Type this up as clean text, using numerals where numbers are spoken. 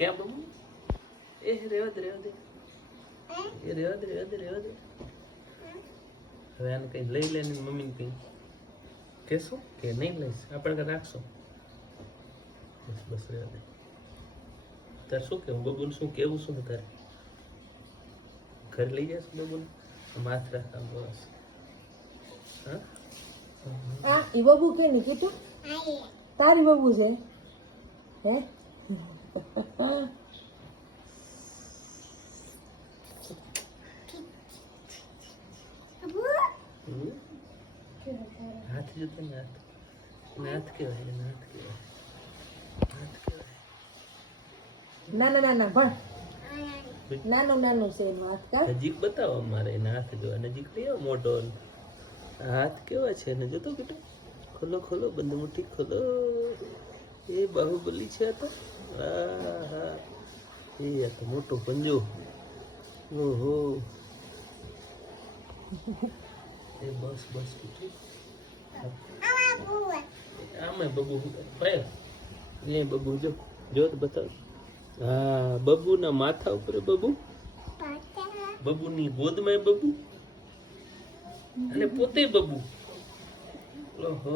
ક્યાં બબુ એ રેવા દે એ રેવા દે હવે આને કઈ લઈ લે ને મમ્મીને કઈ કહેશો કે નહીં લઈશ આપણે કઈ રાખશો બસ રેવા દે તારે શું કેવું બબુને શું કેવું શું તારે ઘરે લઈ જશો બબુને માથ રાખતા બસ હા એ બબુ કે ને કીધું તારી બબુ છે હે હાથ જોતો ને હાથ કેવાય નાના નાના ભણ નાનું છે એનું હાથ કા નજીક બતાવો અમારે એના હાથ જો નજીક લઈ આવો મોટો હાથ કેવા છે ને જોતો બેટા ખોલો બંધ મુઠ્ઠી ખોલો એ બાહુબલી છે આ તો હા એ આ તો મોટો પંજો ઓહો એ બસ બેટી આમાં બબુ ભાઈ એ બબુ જો તો બતાવ હા બબુ ના માથા ઉપર બબુની ગોદમાં બબુ અને પોતે બબુ ઓહો